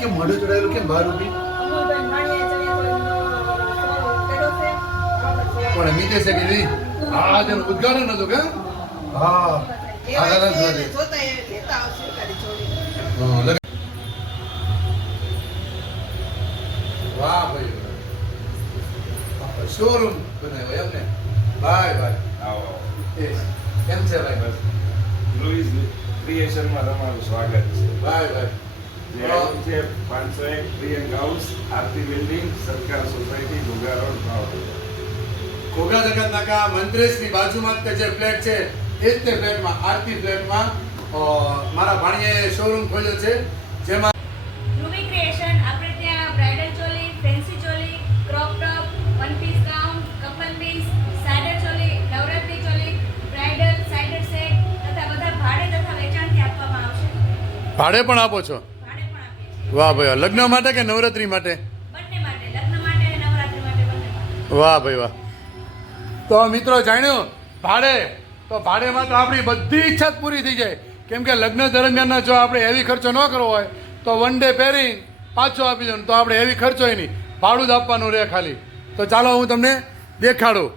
કેમ મોઢું ચડાયેલું કેમ બહાર ઉભી પણ મીતે છે કે નહીં હા તેનું ઉદ્ઘાટન હતું કે હા વાહ ભાઈ શોરૂમ બનાવ્યો એમને ભાઈ ભાઈ આવો કેમ છે ભાઈ બસ લુઈસ ક્રિએશનમાં તમારું સ્વાગત છે ભાઈ ભાઈ જે આવેલું છે 501 પ્રિયંક હાઉસ આરતી બિલ્ડિંગ સરકાર સોસાયટી ઘોઘા રોડ ભાવનગર. ઘોઘા જગત નાકા મંત્રેશની બાજુમાં જ તે જે ફ્લેટ છે એ જ તે ફ્લેટમાં આરતી ફ્લેટમાં મારા ભાણીએ શોરૂમ ખોલ્યો છે જેમાં ધ્રુવી ક્રિએશન આપણે ત્યાં bridal choli, fancy choli, crop top, one piece gown, couple piece, સાઇડર ચોલી, નવરાત્રી ચોલી, બ્રાઇડલ, સાઇડર સેટ તથા બધા ભાડે તથા વેચાણથી આપવામાં આવશે. ભાડે પણ આપો છો ભાડે પણ આપીએ છીએ. વાહ ભાઈ લગ્ન માટે કે નવરાત્રી માટે બંને માટે, લગ્ન માટે અને નવરાત્રી માટે બંને માટે. વાહ ભાઈ વાહ તો મિત્રો જાણ્યું ભાડે તો ભાડેમાં તો આપણી બધી ઈચ્છા જ પૂરી થઈ જાય કેમ કે લગ્ન દરમિયાન જો આપણે હેવી ખર્ચો ન કરવો હોય તો વન ડે પહેરી પાછો આપી દો તો આપણે હેવી ખર્ચો નહીં ભાડું જ આપવાનું રહે ખાલી તો ચાલો હું તમને દેખાડું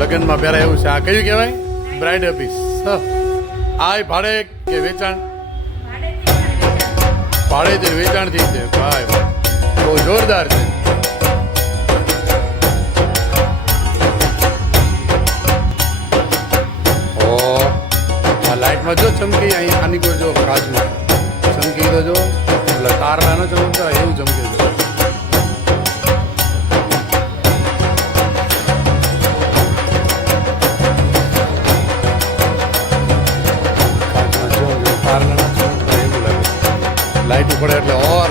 લગ્નમાં પહેરાય એવું છે આ કયું કહેવાય બ્રાઇડ પીસ આ ભાડે કે વેચાણ ભાડેથી વેચાણથી છે ભાઈ ભાઈ બહુ જોરદાર છે ઓ આ લાઇટમાં જો ચમકી અહીં આની કોઈ જો કાચમાં ચમકી તો જો એટલે તારના ન ચમકતા એવું ચમકે છે લાઈટ પડે એટલે ઓર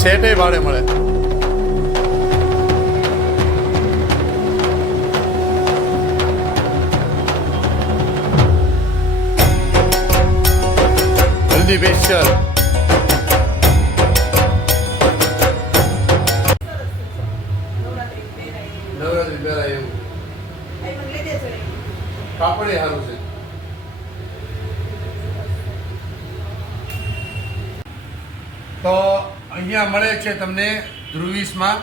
સેટે ભાડે મળે હલ્દી સ્પેશિયલ કાપડે સારું છે તો અહીંયા મળે છે તમને ધ્રુવીસમાં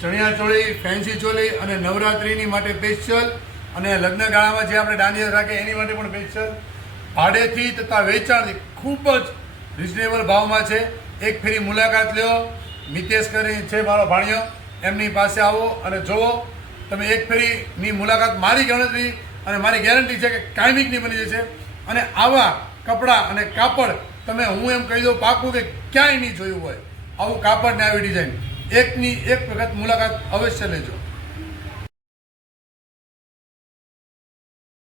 ચણિયા ચોળી ફેન્સી ચોળી અને નવરાત્રિની માટે સ્પેશિયલ અને લગ્નગાળામાં જે આપણે દાંડિયા રાખે એની માટે પણ સ્પેશિયલ ભાડેથી તથા વેચાણથી ખૂબ જ રિઝનેબલ ભાવમાં છે એક ફેરી મુલાકાત લ્યો મિતેશ કરી છે મારો ભાણિયો એમની પાસે આવો અને જુઓ તમે એક ફેરીની મુલાકાત મારી ગણતરી અને મારી ગેરંટી છે કે કાયમિકની બની જશે. અને આવા કપડાં અને કાપડ તમે હું એમ કહી દઉં પાકું કે ક્યાંય નહીં જોયું હોય આવું કાપડ ને આવી ડિઝાઇન. એકની એક વખત મુલાકાત અવશ્ય લેજો.